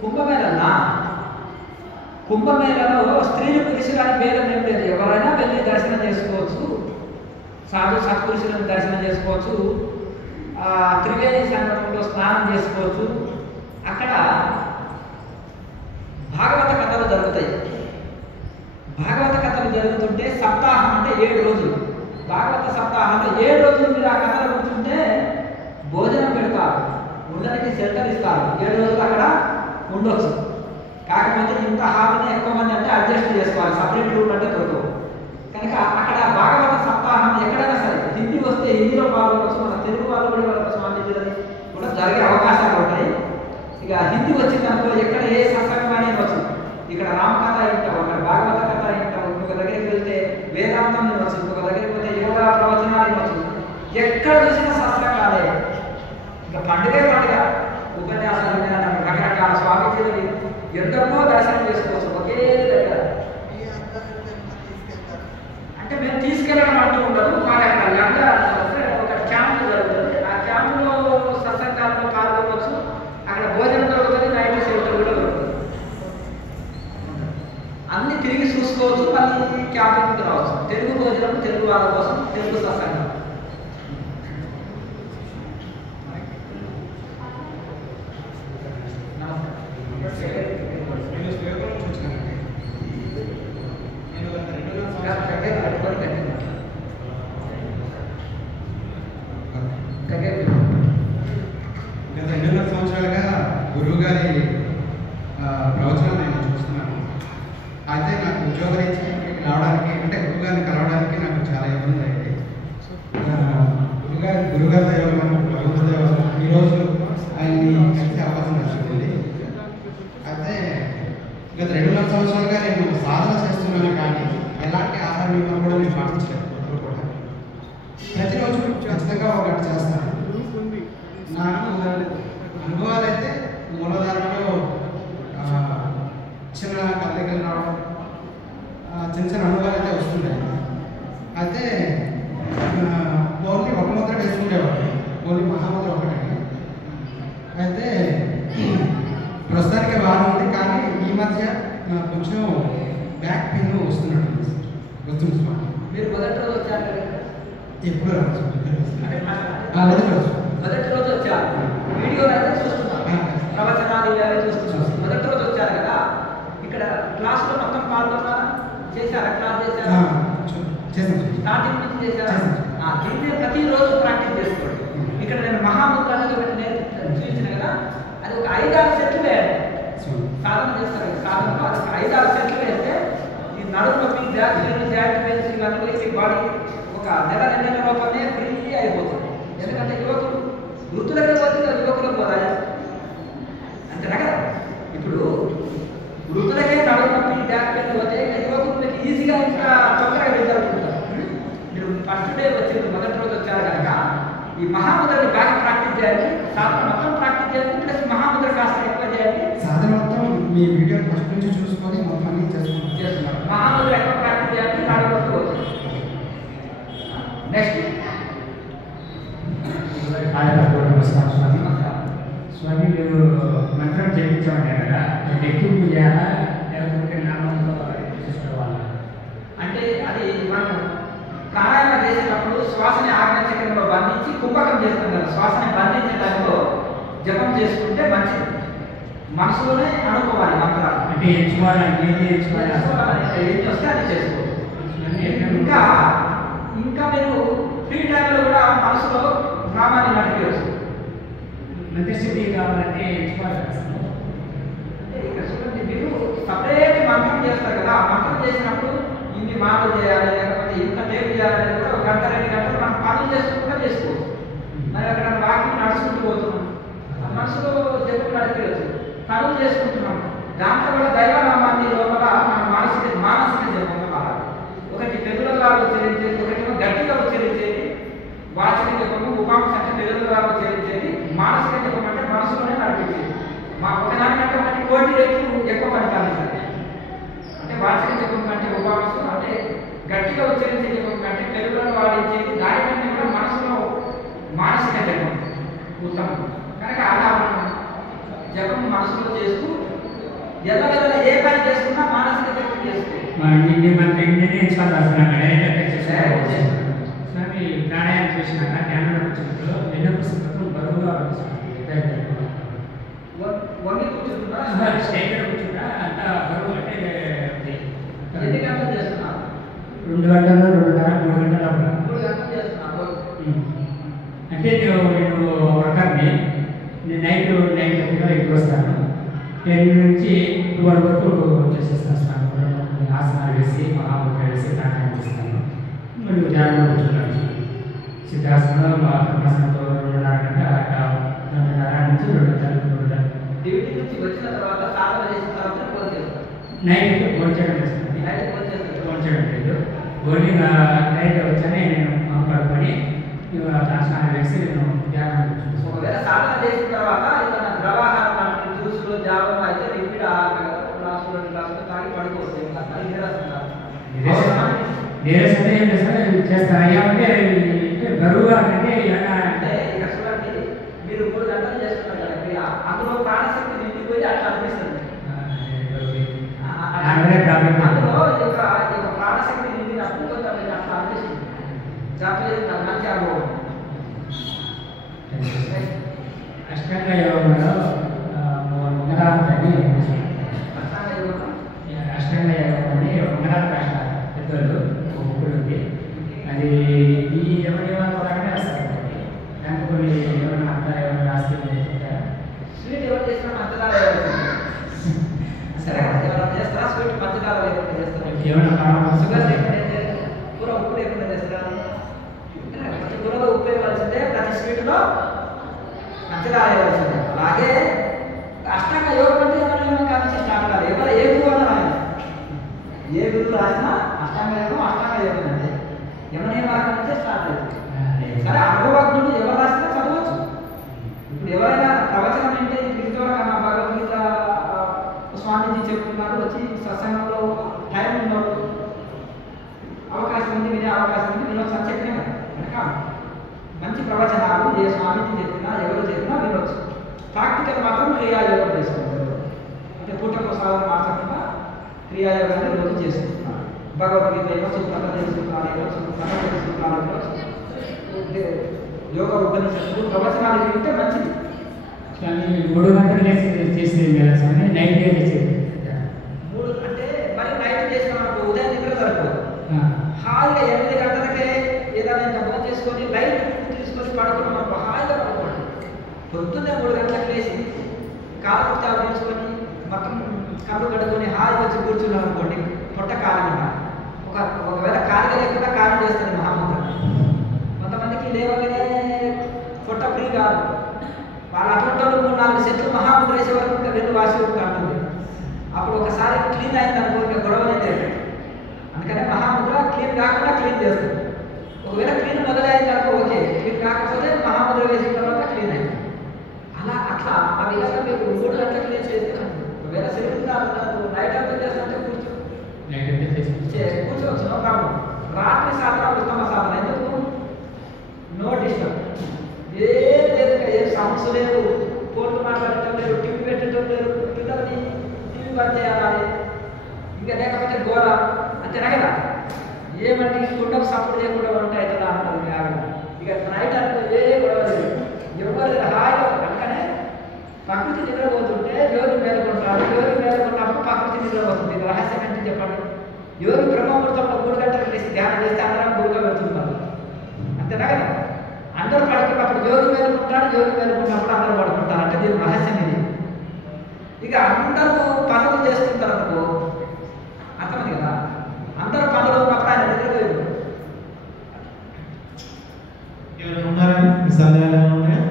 కుంభమేళనా కుంభమేళలో స్త్రీలు పురుషులని భేదం ఏం లేదు. ఎవరైనా వెళ్ళి దర్శనం చేసుకోవచ్చు. సాధు సత్పురుషులను దర్శనం చేసుకోవచ్చు. త్రివేణి సంగమంలో స్నానం చేసుకోవచ్చు. అక్కడ భాగవత కథలు జరుగుతాయి. భాగవత కథలు జరుగుతుంటే సప్తాహం అంటే 7 రోజులు. భాగవత సప్తాహంలో 7 రోజులు మీరు ఆ కథలు వింటుంటే భోజనం పెడతారు, ఉండడానికి షెల్టర్ ఇస్తారు. 7 రోజులు అక్కడ ఉండొచ్చు. కాకపోతే ఇంత హాల్ని ఎక్కువ మంది అంటే అడ్జస్ట్ చేసుకోవాలి. సపరేట్ రూమ్ అంటే దొరకవు. కనుక అక్కడ భాగవత సప్తాహం ఎక్కడైనా సరే హిందీ వస్తే హిందీలో పాల్గొనవచ్చు. మన తెలుగు వాళ్ళు కూడా వాళ్ళ స్వామి కూడా జరిగే అవకాశాలు ఉంటాయి. ఇక హిందీ వచ్చిందనుకో ఎక్కడ ఏ సత్సంగం వచ్చు. ఇక్కడ రామకథ వింటాం, అక్కడ భాగవత కథ వింటాం. ఇంకొక దగ్గరికి వెళ్తే వేదాంతం వినవచ్చు, ఇంకొక దగ్గరికి పోతే యోగా ప్రవచనాలు వినవచ్చు. ఎక్కడ చూసినా సత్సంగాలే. ఇక పండుగే పండుగ. ఉపన్యాసాలు రకరకాల స్వామీజీలు ఎందరినో దర్శనం చేసుకోవచ్చు ఒకే దగ్గర. అంటే మేము తీసుకెళ్ళడం అంటూ ఉండదు. మాకు అక్కడ లంగా ఒక క్యాంపు జరుగుతుంది. ఆ క్యాంపులో సత్సంగాల్లో పాల్గొనవచ్చు. అక్కడ భోజనం దొరుకుతుంది, నైట్ షెల్టర్ కూడా దొరుకుతుంది. అన్ని తిరిగి చూసుకోవచ్చు. మళ్ళీ క్యాంపింగ్కి రావచ్చు. తెలుగు భోజనం తెలుగు వాళ్ళ కోసం, తెలుగు సత్సంగం. గత 2.5 సంవత్సరాలుగా గురువు గారి ప్రవచనాలు నేను చూస్తున్నాను. అయితే నాకు ఉద్యోగరీత్యా రావడానికి అంటే గురువు గారిని కలవడానికి నాకు చాలా ఇబ్బంది అయింది. గురుగారి దైవం ప్రభుత్వ దైవం ఈరోజు ఆయన్ని కలిసే అవకాశం వచ్చింది. అయితే గత 2.5 సంవత్సరాలుగా నేను సాధన చేస్తున్నాను, కానీ ఎలాంటి ఆహార నియమాలు కూడా నేను పాటించలేదు. కూడా ప్రతిరోజు ఖచ్చితంగా ఒక గంట చేస్తాను. నాకు అనుభవాలు అయితే మూలాధారంలో చిన్న కదలికలు రావడం, చిన్న చిన్న అనుభవాలు అయితే వస్తుంటాయి. అయితే ఓన్లీ ఒక ముద్ర వేసుకునేవాడు, ఓన్లీ మహాముద్ర ఒకటే. అయితే ప్రస్తుతానికి బాగా ఉంది, కానీ ఈ మధ్య కొంచెం బ్యాక్ పెయిన్ వస్తుంది. మీరు మొదటి రోజు వచ్చారు, ఎప్పుడు రావచ్చు? మొదటి రోజు వచ్చారు. వీడియోలు అయితే చూస్తున్నాం, ప్రవచనాలు ఇవన్నీ చూస్తున్నాం. మొదటి రోజు వచ్చారు కదా, ఇక్కడ క్లాస్లో మొత్తం పాల్గొన్నారా? చేశారా? క్లాస్ చేశారా? స్టార్టింగ్ నుంచి చేశారా? దీన్ని ప్రతిరోజు ప్రాక్టీస్ చేసుకోండి. ఇక్కడ నేను మహాముద్ర అనేది ఒకటి నేను చూపించిన కదా, అది ఒక 5-6 సెట్లు వేయాలి. సాధన చేస్తారు కదా, సాధనలో అది 5-6 సెట్లు వేస్తే ఈ నడుము నొప్పి, జాయింట్ పెయిన్స్ ఇవన్నీ ఈ బాడీ ఒక నెల-2 నెలల లోపలనే ఫ్రీ అయిపోతుంది. ఎందుకంటే యువకులు వృత్తులకే పోతుంది, యువకులకు పోతాయా అంతేనా కదా? ఇప్పుడు వృత్తులకే నడుము నొప్పి, జాయింట్ పెయిన్ పోతే యువకులకు ఈజీగా ఇంకా తొందరగా రిజల్ట్ ఉంటుంది. మీరు ఫస్ట్ డే వచ్చేది మొదటి రోజు వచ్చారు కనుక ఈ మహాముద్రని బాగా ప్రాక్టీస్ చేయాలి. సాధన మొత్తం ప్రాక్టీస్ చేయాలి, ప్లస్ మహాముద్ర కాస్త ఎక్కువ చేయాలి. సాధన మొత్తం మీ వీడియో ఫస్ట్ నుంచి చూసుకొని మొత్తం అన్ని చేస్తున్నాం. మహాముద్ర ఎక్కువ ప్రాక్టీస్ చేయాలి, నాలుగు వరకు వచ్చింది. నెక్స్ట్ నమస్కారం స్వామి. స్వామి మీరు మంత్రం చేయించామంటే కదా, ఎక్కువ చేయాలా లేకపోతే నామంతో చేసుకోవాలా? అంటే అది మనం ప్రాణాయామ చేసేటప్పుడు శ్వాసని ఆజ్ఞాచక్రంలో బంధించి కుంభకం చేస్తాం కదా, శ్వాసని బంధించే టైంలో జపం చేసుకుంటే మంచిది. మనసులోనే అనుకోవాలి మంత్రాలు. అంటే ఎంచుకోవాలి, ఏది ఎంచుకోవాలి, ఏం వస్తే అది చేసుకోవచ్చు. ఇంకా మీరు ఫ్రీ టైంలో కూడా మనసులో నామాన్ని నడిపేయచ్చు. మంత్రసిద్ధి కావాలంటే ఎంచుకోవాలి. అంటే ఇక్కడ చూడండి, మీరు సపరేట్ మంత్రం చేస్తారు కదా, ఆ మంత్రం చేసినప్పుడు ఇన్ని మాటలు చేయాలి, లేకపోతే ఇంత టైం చేయాలని కూడా 1-2 గంటలు మనం పనులు చేసుకుంటూ చేసుకోవచ్చు. మరి అక్కడ వాకింగ్ నడుచుకుంటూ పోతున్నాం, ఆ మనసులో జపం నడిపేయచ్చు. పనులు చేసుకుంటున్నాం, దాంట్లో కూడా దైవనామాన్ని లోపల మన మానసిక జపం వల్ల ఒకటి పెదవులలో ఉచ్చరించేది, ఒకటేమో గట్టిగా ఉచ్చరించేది వాచక జపము, ఉపాంశ అంటే పెదవులలో ఉచ్చరించేది, మానసిక జపం అంటే మనసులోనే నడిపించేది. మా ఒకదానికంటే ఒకటి కోటి రెట్లు ఎక్కువ ఫలితాలు ఇస్తుంది. అంటే వాచక జపం కంటే ఉపాంశం అంటే గట్టిగా ఉచ్చరించే జపం కంటే పెదవులలో వాడించేది, దానికంటే కూడా మనసులో మానసిక జపం ఉత్తమం. కనుక ఎల్లవెల్ల ఏ పని చేసుకున్నా మానసిక తృప్తి చేసుకో. స్వామి ప్రాణాయామం చేసినాక ధ్యానంలో వచ్చినప్పుడు ఎన్నో పుస్తకం బరువుగా వంగి కూర్చుంటున్నా స్టేజ్ కూర్చుంటా అంత బరువు అంటే ఎన్ని గంటలు చేస్తున్నావు? 2 గంటలు 2:30 3 గంటల 3 గంటలు చేస్తున్నావు. అంటే నేను వర్కర్ని, నేను నైట్ 9:30 ఇంటికి వస్తాను. 10 నుంచి 12 వరకు చేసేస్తాను. ఆసనాలు వేసి మహాముద్ర వేసి ప్రాణాయామం చేస్తాను. మరియు ధ్యానంలో కూర్చుంటాను. సిద్ధాసనంలో పద్మాసనంతో 2:30 గంట 2:30 నుంచి 2 గంటలు. డ్యూటీ నుంచి వచ్చిన తర్వాత సాధన చేసిన తర్వాత ఫోన్ చేస్తాను. నైట్ భోజనం చేస్తాను. నైట్ ఫోన్ చేస్తాను. భోజనం లేదు. ఓన్లీ నైట్ వచ్చానే నేను పడుకొని ఆసనాలు వేసి నేను ధ్యానం చూస్తాను. ఒకవేళ సాధన చేసిన తర్వాత ఏదైనా ద్రవాహారం లాంటి జ్యూస్లో జావం అయితే లిక్విడ్ గ్లాసులో తాగి పడుకోవచ్చు. నీరసంటే ఏం చేస్తాను. అయ్యామంటే బరువుగా అంటే అంటే ఇక్కడ చూడండి, మీరు 3 గంటలు చేస్తున్నారు కదా క్రియ, అందులో ప్రాణశక్తి నిండిపోయి అట్లా అనిపిస్తుంది. అందులో ఈ యొక్క ప్రాణశక్తి నిండినప్పుడు కొంచెం అట్లా అనిపిస్తుంది. దాంట్లో మంచి అనుభవం. అష్టాంగ యోగంలో మంగళారతి అష్టాంగ యోగం అని మంగళారతి పెద్దలు ఒప్పుకుంది. అది ఈ ఎవరి కూడా వస్తారు. దానికి కొన్ని ఎవరైనా అర్థ ఎవరైనా రాస్తే చెప్తారా? స్వీట్ ఎవరు చేసినా పంచదార సరే ఎవరైనా చేస్తారా? స్వీట్ పంచదార లేకుండా చేస్తారా? ఏమైనా షుగర్ లేకుండా కూర ఉప్పు లేకుండా చేస్తారా? ప్రతి కూరలో ఉప్పు వేయవలసిందే, ప్రతి స్వీట్లో పంచదార వేయవలసిందే. అలాగే అష్టాంగ యోగం అంటే ఏమైనా కానీ స్టార్ట్ కాదు. ఎవరు ఏ గురువు అన్నా రాయాలి, ఏ గురువు రాసినా అష్టాంగ యోగం అంటే ఎవరి మార్గం నుంచే స్టార్ట్ అవుతుంది. సరే అనుభవజ్ఞుడు ఎవరు రాసినా చదవచ్చు. ఇప్పుడు ఎవరైనా ప్రవచనం అంటే ఇంతవరకు నా భగవద్గీత స్వామీజీ చెప్తున్నారు, వచ్చి సత్సంగంలో టైం ఉన్నప్పుడు అవకాశం ఉంది, వినే అవకాశం ఉంది, వినొచ్చు అని చెప్పినా కనుక మంచి ప్రవచనాలు ఏ స్వామీజీ చెప్పినా ఎవరు చెప్పినా వినొచ్చు. ప్రాక్టికల్ మాత్రం క్రియాయోగం చేసుకుంటారు. అంటే పూటకు సాధన మార్చకుండా క్రియాయోగాన్ని రోజు చేసుకుంటున్నారు. భగవద్గీత ఇవ్వచ్చు, పతంజలి సూత్రాలు ఇవ్వచ్చు, పతంజలి సూత్రాలు ఇవ్వచ్చు, యోగ ఉపనిషత్తులు ప్రవచనాలు వింటే మంచిది. కానీ 3 గంటలు చేసేది కదా స్వామి, నైట్ చేసేది 3 అంటే మరి నైట్ చేసిన మనకు ఉదయం నిద్ర సరిపోదు. హాయిగా 8 గంటలకే ఏదైనా జపం చేసుకొని లైట్ తీసుకొని పడుకుని మనకు హాయిగా పడుకోండి. పొద్దున్నే 3 గంటలకు లేచి కాలు చాలు తీసుకొని మొత్తం కళ్ళు కడుక్కొని హాయిగా వచ్చి కూర్చున్నాం అనుకోండి, పొట్ట కాలిగా ఒకవేళ కాలిగా లేకుండా కాలం చేస్తుంది మహామంత్రం. కొంతమందికి లేవగానే పొట్ట ఫ్రీ కాదు, వాళ్ళ అటువంటి 3-4 సెట్లు మహామంత్రం వేసే వరకు ఇంకా వెళ్ళి వాసి ఉంటుంది. అప్పుడు ఒకసారి క్లీన్ అయిందనుకో ఇంకా గొడవనే. అందుకనే మహాముద్ర క్లీన్ కాకుండా క్లీన్ చేస్తుంది. ఒకవేళ క్లీన్ మొదలైందనుకో ఓకే, క్లీన్ కాకపోతే మహాముద్ర వేసిన తర్వాత క్లీన్ అయింది. అట్లా ఆ విధంగా మీరు 3 గంటలు క్లీన్ చేస్తే ఒకవేళ సెల్ఫ్ నైట్ అంతా చేస్తుంటే కూర్చోవచ్చు, నో ప్రాబ్లం. రాత్రి సాధన ఉత్తమ సాధన. ఎందుకు? నో డిస్టర్బ్, ఏం లేదు, ఏ సౌండ్స్ లేవు, ఫోన్లు మాట్లాడటం లేదు, టీవీ పెట్టడం లేదు, పిల్లల్ని టీవీ బంద్ చేయాలి, ఇంకా లేకపోతే గోడ అంతేనా కదా. ఏమంటే కుండకు సపోర్ట్ చేయకుండా ఉంటే అవుతుందా అంటారు. ఇక నైట్ అనుకో ఏ గొడవ లేదు, ఎవరు హాయిగా. అందుకనే ప్రకృతి నిద్రపోతుంటే యోగి మేలుకుంటారు, యోగి మేలుకున్నప్పుడు ప్రకృతి నిద్రపోతుంది. రహస్యం ఏంటి చెప్పండి? యోగి బ్రహ్మముహూర్తంలో 3 గంటలకు చేసి ధ్యానం చేస్తే అందరం గురుగా పెడుతున్నారు, అంతేనా కదా. అందరూ పడుకున్నప్పుడు యోగి మేలుకుంటాడు, యోగి మేలుకున్నప్పుడు అందరూ పడుకుంటారు. అంటే దీని రహస్యం ఇది. ఇక అందరూ పనులు చేస్తుంటారు అనుకో, అర్థమైంది కదా. అందరూ పనులు ఉన్నప్పుడు ఆయన నిద్రపోయారు. ఎవరైనా ఉన్నారా? మీ సందేహాలు ఏమైనా ఉన్నాయా?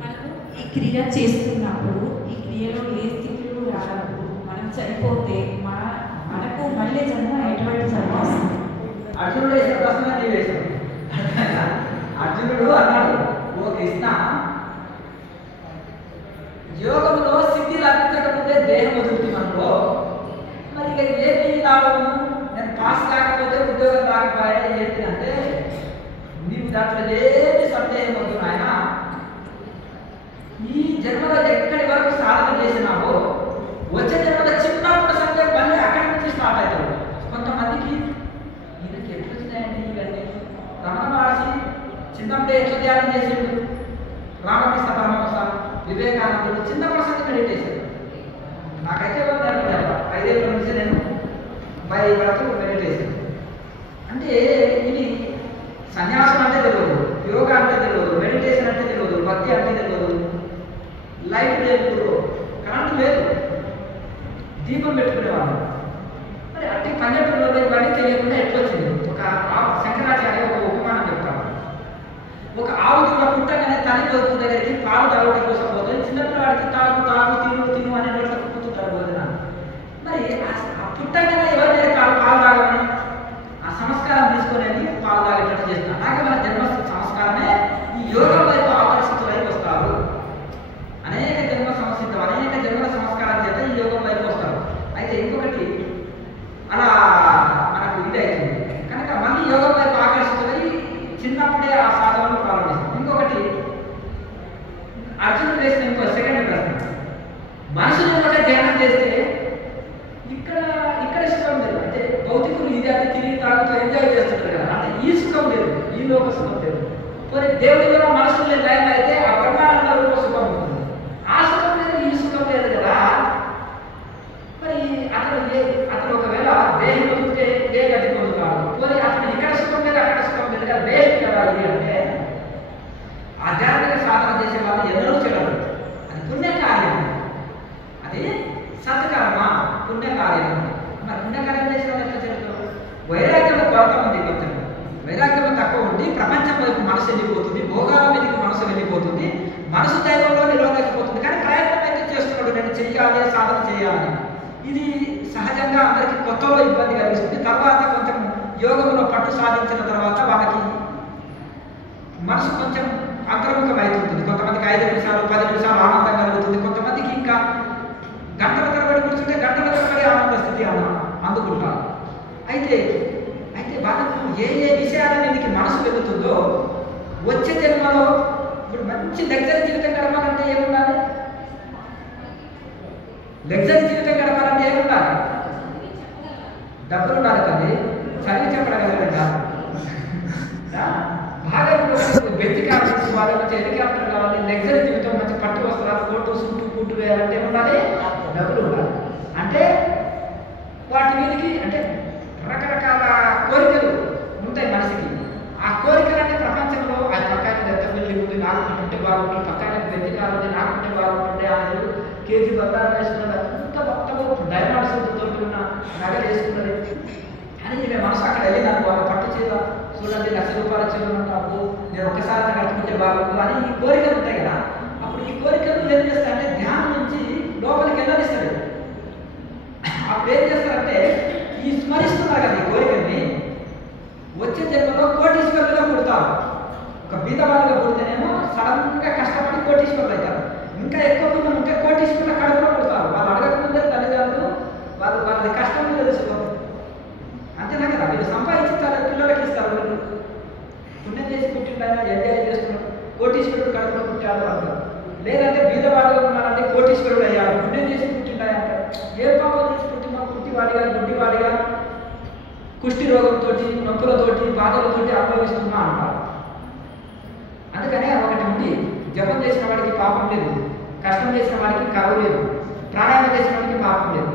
మనము ఈ క్రియ చేస్తున్నప్పుడు ఈ క్రియలో ఏ స్థితిలో రానప్పుడు మనం చనిపోతే మనకు మళ్ళీ జన్మ ఎటువంటి జన్మ వస్తుంది? అర్జునుడు వేసిన ప్రశ్న నేను వేసాను. అర్జునుడు అన్నాడు, ఓ కృష్ణ, యోగంలో సిద్ధి లభించకపోతే దేహం వదులుతున్నాను, మరి ఇక ఏమి లాభము? నేను పాస్ కాకపోతే దాంట్లో ఏది సందేహం వద్దు నాయన. ఈ జన్మలో ఎక్కడి వరకు సాధన చేసినావో వచ్చే జన్మలో చిన్నప్పుడు సందేహం మళ్ళీ అక్కడి నుంచి స్టార్ట్ అవుతారు. కొంతమందికి ఈయనకి ఎట్లు వచ్చినాయండి ఇవన్నీ. రమణ మహర్షి చిన్నప్పుడే ఎట్లా ధ్యానం చేసిండు, రామకృష్ణ పరమహంస, వివేకానందుడు చిన్నప్పుడు సంది మెడిటేషన్. నాకైతే 5 ఏళ్ళ నుంచి నేను భయపడుతూ మెడిటేషన్. అంటే ఇది సన్యాసం అంటే తెలియదు, యోగా అంటే తెలియదు, మెడిటేషన్ అంటే తెలియదు, భక్తి అంటే తెలియదు. లైట్ లేదు, కరెంట్ లేదు, దీపం పెట్టుకునేవాళ్ళు. మరి అట్టి పల్లెటూరులో ఇవన్నీ తెలియకుండా ఎట్లా వచ్చింది? ఒక శంకరాచార్య ఒక ఉపమానం చెప్తారు. ఒక ఆవు దూడ పుట్టగానే తల్లి కొడుకు దగ్గరికి పాలు తాగడం కోసం పోతుంది. చిన్నపిల్లవాడికి తాగు తాగు తిను తిను అనే నోట్ల కూతుంటారు భోజన. మరి ఆ పుట్టగానే ఎవరి మీద పాలు తాగమని ఆ సంస్కారం తీసుకునేది పాలు తాగేటట్టు చేస్తున్నారు. అలాగే మన జన్మ సంస్కారమే ఈ యోగం వైపు ఆకర్షితులై వస్తారు. అనేక జన్మ సంసిద్ధం, అనేక జన్మల సంస్కారం చేత ఈ యోగం వైపు వస్తారు. అయితే ఇంకొకటి అలా మనకు ఇది అవుతుంది కనుక మళ్ళీ యోగం వైపు ఆకర్షితులై చిన్నప్పుడే ఆ సాధనలు ప్రారంభిస్తాం. ఇంకొకటి అర్జునుడు వేసిన ఇంకో సెకండ్ ప్రశ్న, మనుషులు కూడా ధ్యానం చేస్తే ఇక్కడ సుఖం లేదు. అంటే భౌతికులు ఇది అది తిరిగి తాగుతూ ఎంజాయ్ చేస్తుంటారు కదా, అంటే ఈ సుఖం లేదు, ఈ లోక సుఖం లేదు. పోనీ దేవుడి కూడా మనుషులు లైన్ అయితే ఆ బ్రహ్మానంద రూప సుఖం ఉంటుంది. ఆ సుఖం లేదు, ఈ సుఖం లేదు కదా. మరి అతను ఒకవేళ దేహం పొందితే ఏ గతి పొందుతాడు. పోనీ అతను ఇక్కడ సుఖం లేదు, అక్కడ సుఖం లేదు కదా, వేస్ట్ కదా ఇది. అంటే ఆధ్యాత్మిక సాధన చేసే వాళ్ళు ఎన్నడూ చెడరు. అది పుణ్యకార్యం, అది సత్కర్మ, పుణ్యకార్యం. మరి పుణ్యకార్యం చేసిన వాళ్ళు ఎట్లా చెప్తారు? వైరాగ్యం కొరత ఉంది, కొంచెం వైరాగ్యం తక్కువ ఉండి ప్రపంచం వైపు మనసు వెళ్ళిపోతుంది, భోగాల మీదకి మనసు వెళ్ళిపోతుంది, మనసు దైవంలో నిలవలేకపోతుంది. కానీ ప్రయత్నం అయితే చేస్తున్నాడు, నేను చెయ్యాలి, సాధన చేయాలని. ఇది సహజంగా అందరికీ కొత్తలో ఇబ్బంది కలిగిస్తుంది. తర్వాత కొంచెం యోగంలో పట్టు సాధించిన తర్వాత వాళ్ళకి మనసు కొంచెం అంతర్ముఖం అవుతుంది. కొంతమందికి 5 నిమిషాలు 10 నిమిషాలు ఆనందం కలుగుతుంది. కొంతమందికి ఇంకా గంటల తరబడి కూర్చుంటే గంటల తరబడి ఆనంద స్థితి అందుకుంటారు. అయితే వాళ్ళకు ఏ విషయాల మీదకి మనసు వెళుతుందో వచ్చే జన్మలో ఇప్పుడు మంచి లగ్జరీ జీవితం గడపాలంటే ఏముండాలి? లగ్జరీ జీవితం గడపాలంటే ఏముండాలి? డబ్బులు ఉండాలి కానీ చదివి చెప్పగలగదా? బాగా వ్యక్తి కావాలి, వాళ్ళ నుంచి హెలికాప్టర్ కావాలి, లగ్జరీ జీవితం మంచి పట్టు వస్త్రాలు, కోటు సూటు కూటు వేయాలంటే ఏముండాలి? డబ్బులు ఉండాలి. అంటే వాటి మీదకి అంటే రకరకాల కోరికలు ఉంటాయి మనిషికి. ఆ కోరికలన్నీ ప్రపంచంలో ఆ పక్కాకి ఎంత బిల్డింగ్ ఉంది, నాకుంటే బాగుంటుంది, పక్కాకి పెద్ద కావాలి, నాకుంటే బాగుంటుండే, ఆయన కేజీ బంగారం వేసుకున్నది, అంత మొత్తము డైమండ్స్ తోటి ఉన్న నగలు వేసుకున్నది అని ఇక మనసు అక్కడ వెళ్ళిందనుకో, పట్టు చీర చూడండి, ₹1,00,000 చీర ఉంటాము, నేను ఒక్కసారి కట్టుకుంటే బాగుంటుంది అని ఈ కోరికలు ఉంటాయి కదా. అప్పుడు ఈ కోరికలు ఏం చేస్తారంటే ధ్యానం నుంచి లోపలికి వెళ్ళనిస్తారు. అప్పుడు ఏం చేస్తారంటే ఈ స్మరిస్తున్నారు కదా ఈ కోరికల్ని, వచ్చే జన్మలో కోటీశ్వరులుగా పుడతారు. ఒక బీదవాళ్ళుగా పుడితేనేమో సడన్గా కష్టపడి కోటీశ్వరులు అవుతారు. ఇంకా ఎక్కువ మంది ఉంటే కోటీశ్వరుల కడుపులో పుడతారు. వాళ్ళు అడగకముందే తల్లిదండ్రులు వాళ్ళది కష్టం తెలుసుకోరు. అంతేనా కదా, వీళ్ళు సంపాదించుతారు, పిల్లలకి ఇస్తారు. వీళ్ళు పుణ్యం చేసి పుట్టింటారా, ఎంజాయ్ చేస్తున్నారు, కోటీశ్వరుడు కడుపులో పుట్టారు అంటారు. లేదంటే బీదవాళ్ళుగా ఉన్నారంటే కోటీశ్వరుడు అయ్యారు, పుణ్యం చేసి పుట్టింటాయి అంటారు. ఏ పాపం చేసి పుట్టివాడిగా, గుడ్డివాడిగా, కుష్టి రోగంతో, నొప్పులతోటి, బాధలతోటి అనుభవిస్తున్నా అంటారు. అందుకనే ఒకటి ఉంది, జపం చేసిన వాడికి పాపం లేదు, కష్టం చేసిన వాడికి కరువు లేదు, ప్రాణాయామం చేసిన వాడికి పాపం లేదు.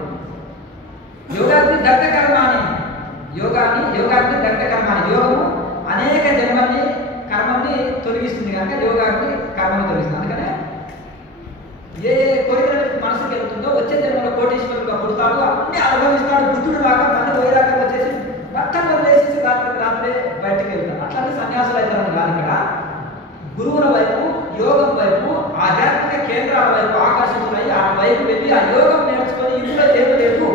యోగాగ్ని దగ్ధకర్మాని, యోగాగ్ని దగ్ధకర్మాని, యోగము అనేక జన్మల్ని కర్మల్ని తొలగిస్తుంది కనుక యోగాగ్ని కర్మను తొలగిస్తుంది. అందుకనే ఏ కోరికల మనసుకి వెళ్తుందో వచ్చే జన్మలో కోటీశ్వరులుగా పుడతాడు, అన్ని అనుభవిస్తాడు. బుద్ధుడు లాగా మళ్ళీ వైరాగ్యం వచ్చేసి మొత్తం వదిలేసి రాత్రే బయటకు వెళ్తాడు. అట్లాంటి సన్యాసులు అవుతారని కాదు. ఇక్కడ గురువుల వైపు, యోగం వైపు, ఆధ్యాత్మిక కేంద్రాల వైపు ఆకర్షితులై ఆ వైపు వెళ్ళి ఆ యోగం నేర్చుకొని ఇంట్లో ఏమి లేదు,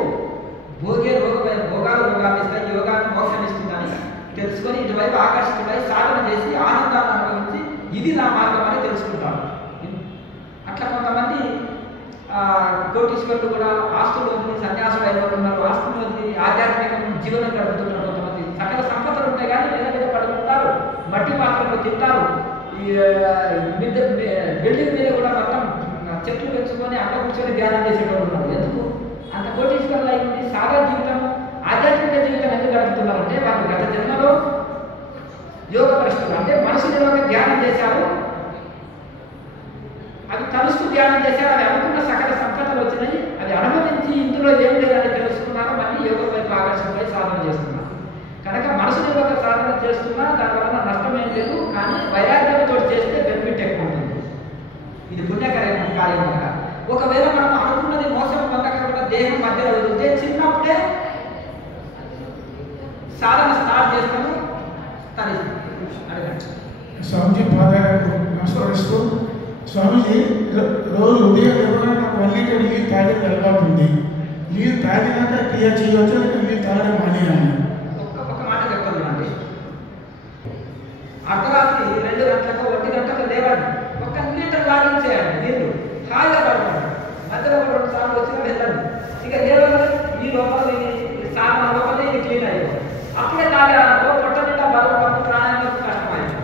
భోగాలు ఇస్తాయి, యోగాన్ని మోక్షం ఇస్తుందని తెలుసుకొని ఇటువైపు ఆకర్షితులై సాధన చేసి ఆనందాన్ని అనుభవించి ఇది నా మార్గం అని తెలుసుకుంటాడు. అట్లా కొంతమంది కోటీశ్వరులు కూడా ఆస్తులు వదిలి సన్యాసులు అయిపోతున్నారు, ఆస్తులు వదిలి ఆధ్యాత్మిక జీవనం గడుపుతున్నారు. కొంతమంది సకల సంపదలు ఉంటాయి కానీ మీద పడుతుంటారు, మట్టి పాత్రలో తింటారు. ఈ బిల్డింగ్ మీద కూడా మొత్తం చెట్లు పెంచుకొని అక్కడ కూర్చొని ధ్యానం చేసేటప్పుడు ఉన్నారు. ఎందుకు అంత కోటీశ్వరులు అయింది? సాధారణ జీవితం, ఆధ్యాత్మిక జీవితం ఎందుకు గడుపుతున్నారంటే వాళ్ళు గత జన్మలో యోగ ప్రశ్నలు అంటే మనసులో ధ్యానం చేశారు, అవి తలుస్తూ ధ్యానం చేశారు, అవి అనుకున్న సకల సంపదలు వచ్చినాయి, అవి అనుభవించి ఇందులో ఏం లేదని తెలుసుకున్నారు, మళ్ళీ యోగం వైపు ఆకర్షణపై సాధన చేస్తున్నారు. కనుక మనసులో ఒక సాధన చేస్తున్నా దానివల్ల నష్టం ఏం లేదు, కానీ వైరాగ్యంతో చేస్తే బెనిఫిట్ ఎక్కువ ఉంటుంది. ఇది పుణ్యకార్యం కనుక ఒకవేళ మనం అనుకున్నది మోసం పొందకుండా దేహం మధ్యలో వదిలితే చిన్నప్పుడే సాధన స్టార్ట్ చేస్తాము. స్వామిజీ పాదాలకు నమస్కరిస్తూ, స్వామిజీ రోజు ఉదయం ఎవరైనా నాకు 1 లీటర్ నీళ్ళు తాగే అలవాటు ఉంది. నీళ్ళు తాగినాక క్రియ చేయవచ్చు, లేక నీళ్ళు తాగడం మానేయాలి. ఒక మాట చెప్తాను. అర్ధరాత్రి 2 గంటలకు 1 గంటలకు లేవండి, 1 లీటర్ లాగించేయండి నీళ్ళు, హాయిగా పడుకోండి. మధ్యలో 2 సార్లు వచ్చినా వెళ్ళండి. ఇక లేవాలి ఈ లోపల సాధన లోపల ఇది క్లీన్ అయిపోతుంది. అప్పుడే తాగాలనుకో పొట్ట నిండా బరువు ప్రాణానికి కష్టమైంది.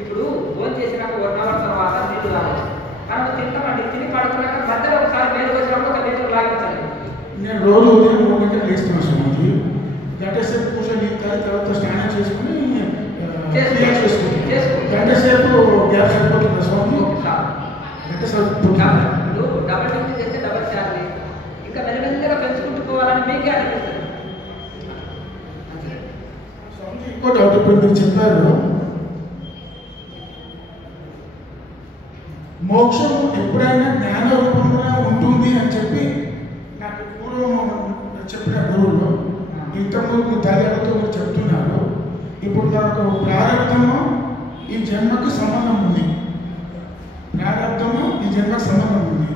ఇప్పుడు ఫోన్ చేసినాక 1 అవర్ తర్వాత నీళ్ళు తాగవచ్చు. మనం తింటామండి, తిని పడుకున్నాక మధ్యలో ఒకసారి మేలు వచ్చినప్పుడు 1 లీటర్ లాగించాలి. నేను రోజు ఉదయం 3 గంటలకు లేస్తున్నాను స్వామిజీ. గంట సేపు పూజ నీళ్ళు తాగి తర్వాత స్నానం చేసుకుని గంట సేపు గ్యాప్ సరిపోతుందా స్వామి? గంట సేపు ఇప్పుడు డబల్ డ్యూటీ చేస్తే డబల్ శాలరీ, ఇంకా మెల్లమెల్లగా పెంచుకుంటూ పోవాలని మీకే అనిపిస్తుంది. ఇంకో డౌట్, ఇప్పుడు మీరు చెప్పారు మోక్షం ఎప్పుడైనా జ్ఞాన రూపంలో ఉంటుంది అని చెప్పి నాకు పూర్వం చెప్పిన గురువులు. ఇంతకుముందు తల్లితో మీరు చెప్తున్నారు. ఇప్పుడు నాకు ప్రారంభము ఈ జన్మకు సంబంధం ఉంది, ప్రారంభము ఈ జన్మకు సంబంధం ఉంది.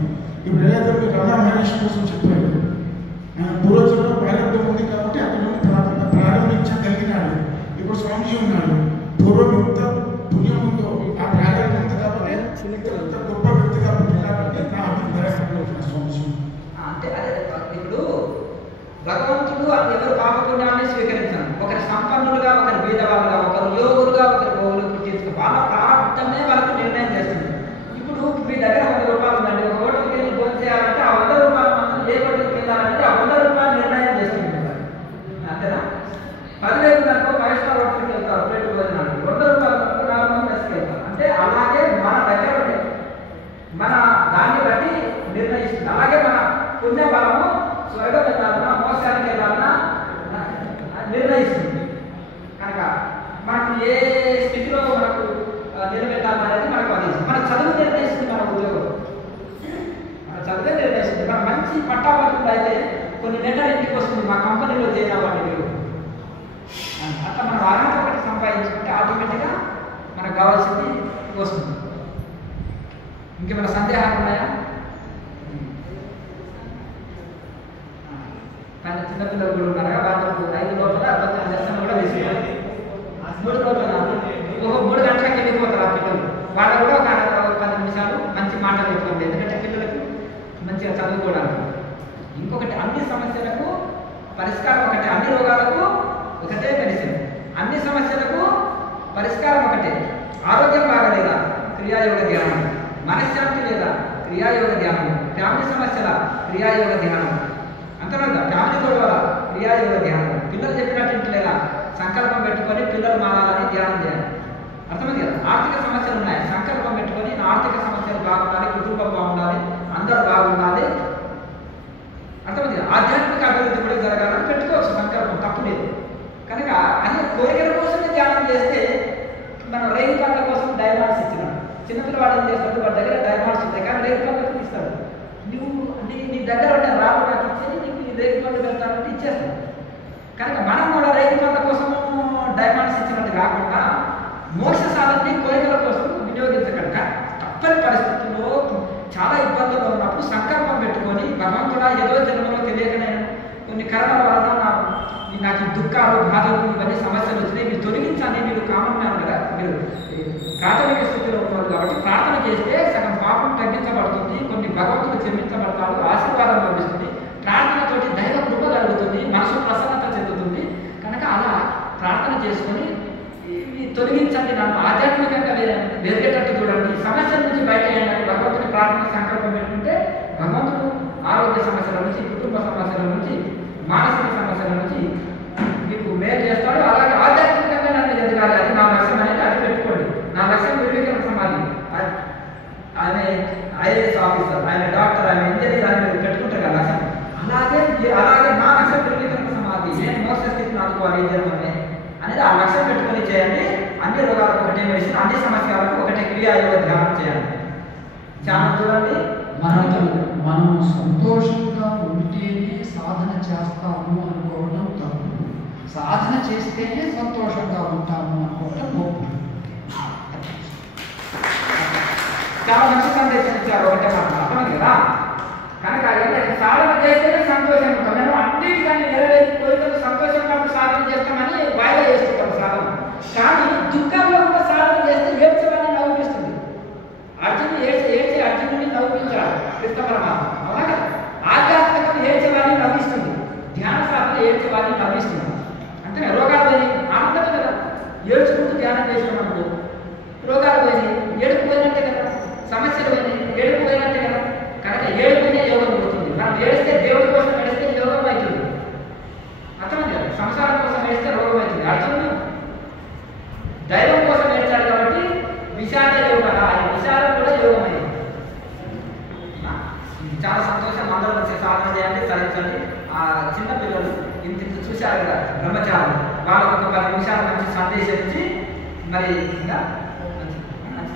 ఇప్పుడు ఏదైతే మీరు రమణ మహర్షి కోసం చెప్పారు, ఆయన పూర్వజంలో ప్రారంభం ఉంది కాబట్టి అక్కడ ప్రారంభించగలిగినాడు. ఇప్పుడు స్వామిజీ ఉన్నాడు, పూర్వం ఎంత పుణ్యం ఉందో ఆ ప్రారంభం ఉంది కాబట్టి ఇంత గొప్ప వ్యక్తిగా పుట్టినాడంటే నా అభిప్రాయం స్వామిజీ. అంటే అదే ఇప్పుడు భగవంతుడు ఎవరు పాపపుణ్యాన్ని స్వీకరించారు. ఒకరి సంపన్నులుగా, ఒకరి భేదవాళ్ళుగా, ఒకరు యోగులుగా, ఒకరి భోగులు పుట్టించుకు వాళ్ళ ప్రారంభమే వాళ్ళకు నిర్ణయం చేస్తుంది. ఇప్పుడు మీ దగ్గర 100 రూపాయలు ఉందండి, ఒక హోటల్కి వెళ్ళి భోజనం చేయాలంటే ఆ 100 రూపాయలు మనం ఏ హోటల్కి వెళ్ళాలంటే ఆ 100 రూపాయలు నిర్ణయం చేస్తుంది. అంతేనా? 10,000 దాకా 5 స్టార్ హోటల్కి వెళ్తారు ప్లేట్ భోజనానికి, 100 రూపాయలు కనుక 4 మంది తీసుకెళ్తారు. అంటే అలాగే మన దగ్గర మన దాన్ని బట్టి నిర్ణయిస్తుంది. అలాగే మన పుణ్య బలము స్వర్గం వెళ్ళాలన్నా మోసానికి వెళ్ళాలన్నా నిర్ణయిస్తుంది. కనుక మనకు ఏ స్థితిలో మనకు నిలబెట్టాలనేది మనకు అది మన చదువు నిర్ణయిస్తుంది, మన ఉద్యోగం మన చదువే నిర్ణయిస్తుంది. మన మంచి పట్టాభద్రులు అయితే కొన్ని లెటర్ ఇంటికి వస్తుంది, మా కంపెనీలో చేరావాలి మీరు. అట్లా మనం అర్హత ఒకటి సంపాదించుకుంటే ఆటోమేటిక్గా మనకు కావాల్సింది వస్తుంది. ఇంకేమైనా సందేహాలు ఉన్నాయా? కానీ చిన్నపిల్లలు కూడా ఉన్నారా? వాళ్ళకు 5 లోపల దర్శనం కూడా వేసేయాలి. 3 లోపల 3 గంటలకు వెళ్ళిపోతారు ఆ పిల్లలు. వాళ్ళు కూడా ఒక 10 నిమిషాలు మంచి మాటలు చెప్తుంది, ఎందుకంటే పిల్లలకు మంచిగా చదువుకోవడానికి. ఇంకొకటి, అన్ని సమస్యలకు పరిష్కారం ఒకటే, అన్ని రోగాలకు ఒకటే మెడిసిన్, అన్ని సమస్యలకు పరిష్కారం ఒకటే. ఆరోగ్యం బాగలేదా? క్రియాయోగ ధ్యానం. మనశ్శాంతి లేదా? క్రియాయోగ ధ్యానం. ఫ్యామిలీ సమస్యల క్రియాయోగ ధ్యానం. అంతేనా? ఫ్యామిలీ గొడవల క్రియాయోగ ధ్యానం. పిల్లలు చెప్పినట్టు ఇంట్లేదా? సంకల్పం పెట్టుకొని పిల్లలు మారాలని ధ్యానం చేయాలి. అర్థమైంది కదా? ఆర్థిక సమస్యలు ఉన్నాయి, సంకల్పం పెట్టుకొని నా ఆర్థిక సమస్యలు బాగుండాలి, కుటుంబం బాగుండాలి, అందరూ బాగుండాలి. అర్థమైంది కదా? ఆధ్యాత్మిక అభివృద్ధి కూడా జరగాలని పెట్టుకోవచ్చు సంకల్పం, తప్పు లేదు. కనుక అన్ని కోరికల కోసమే ధ్యానం చేస్తే మనం రైలు పండ్ల కోసం డైమండ్స్ ఇచ్చినాం. చిన్నపిల్లవాడు ఏం చేస్తాడు, వాడి దగ్గర డైమండ్స్ ఉంటాయి కానీ రైలు పండ్లకు ఇస్తాడు. నువ్వు నీ దగ్గర ఉంటే రాబు నాకు ఇచ్చేది, నీకు ఈ రైలు పండ్లు పెడతానంటే ఇచ్చేస్తాను. కనుక మనం కూడా రైలు పండ్ల కోసం డైమండ్స్ ఇచ్చినట్టు కాకుండా మోక్ష సాధనని కోరికల కోసం వినియోగించగలక తప్పని పరిస్థితుల్లో చాలా ఇబ్బందులు ఉన్నప్పుడు సంకల్పం పెట్టుకొని భగవంతుడా ఏదో జన్మలో తెలియకనే కొన్ని కర్మల వలన నాకు ఈ దుఃఖాలు, బాధలు, ఇవన్నీ సమస్యలు వచ్చినాయి, మీరు తొలగించాలి. మీరు కామన్ మ్యాన్ కదా, మీరు ప్రాథమిక స్థితిలో ఉన్నారు కాబట్టి ప్రార్థన చేస్తే సగం పాపం తగ్గించబడుతుంది, కొన్ని భగవంతుడు క్షమించబడతాడు, ఆశీర్వాదం లభిస్తుంది, ప్రార్థనతోటి దైవ కృప కలుగుతుంది, మనసు ప్రసన్నత చెందుతుంది. కనుక అలా ప్రార్థన చేసుకొని తొలగించండి, నన్ను ఆధ్యాత్మికంగా వెలిగేటట్టు చూడండి, సమస్యల నుంచి బయటేయండి భగవంతుని ప్రార్థన సంకల్పం పెట్టుకుంటే భగవంతుడు ఆరోగ్య సమస్యల నుంచి, కుటుంబ సమస్యల నుంచి, మానసిక సమస్యల నుంచి మీకు మేలు చేస్తాడు. అలాగే ఆధ్యాత్మికంగా నన్ను ఎదగాలి, అది నా లక్ష్యం అనేది అది పెట్టుకోండి. నా లక్ష్యం వివేకం సమాధి. ఆయన ఐఏఎస్ ఆఫీసర్, ఆయన డాక్టర్, ఆయన ఇంజనీర్ అని మీరు పెట్టుకుంటారు కదా లక్ష్యం. అలాగే నా లక్ష్యం వివేకం సమాధి. నేను మోక్ష స్థితిని అందుకోవాలి ఏం జరగని అనేది ఆ లక్ష్యం పెట్టుకొని చేయండి. అన్ని రోగాలకు ఒకటే మెడిసిన్, అన్ని సమస్యలకు ఒకటే క్రియాయోగ ధ్యానం చేయాలి. చాలా చూడండి, మనం సంతోషంగా ఉంటేనే సాధన చేస్తాము అనుకోవడం తప్పు. సాధన చేస్తేనే సంతోషంగా ఉంటాము అనుకోవడం గొప్ప. చాలా మంచి సందేశం ఇచ్చారు. ఒకటే మాట అర్థమైంది కదా. కనుక ఏంటంటే సాధన చేస్తేనే సంతోషంగా ఉంటాం. మేము అన్నిటికన్నా నెరవేరి కోరికలు సంతోషంగా సాధన చేస్తామని వాయిదా చేస్తుంటాం సాధన. కానీ దుఃఖంలో కూడా సాధన చేస్తే ఏడ్చమని నవ్విస్తుంది. ఏడ్చి అర్జునుడిని నవ్వించాలి కృష్ణ పరమాత్మ. అవునా కదా. ఆధ్యాత్మికం ఏడ్చేవాడిని నవ్విస్తుంది, ధ్యాన సాధన ఏడ్చేవాడిని నవ్విస్తుంది. అంటే రోగాలు పోయి ఆనందమే కదా. ఏడ్చుకుంటూ ధ్యానం చేసినాం అనుకో రోగాలు పోయి ఏడుపు పోయినట్టే కదా, సమస్యలు పోయినాయి ఏడుపు పోయినట్టే కదా. కనుక ఏడుపునే యోగం పోతుంది. మనం ఏడిస్తే దేవుడి కోసం ఏడిస్తే యోగం అవుతుంది. అర్థమైంది కదా. సంసారం కోసం ఏడిస్తే రోగం అవుతుంది. అర్జునుడు దైవం కోసం ఏడ్చాడు కాబట్టి విషాద యోగం, ఆయన విషాదం కూడా యోగమైంది. చాలా సంతోషం. అందరూ వచ్చి సాధన చేయండి, చదివించండి. ఆ చిన్న పిల్లలు ఇంత చూశారు కదా బ్రహ్మచారులు, వాళ్ళకు ఒక 10 నిమిషాల మంచి సందేశం ఇచ్చి మరి ఇంకా మంచి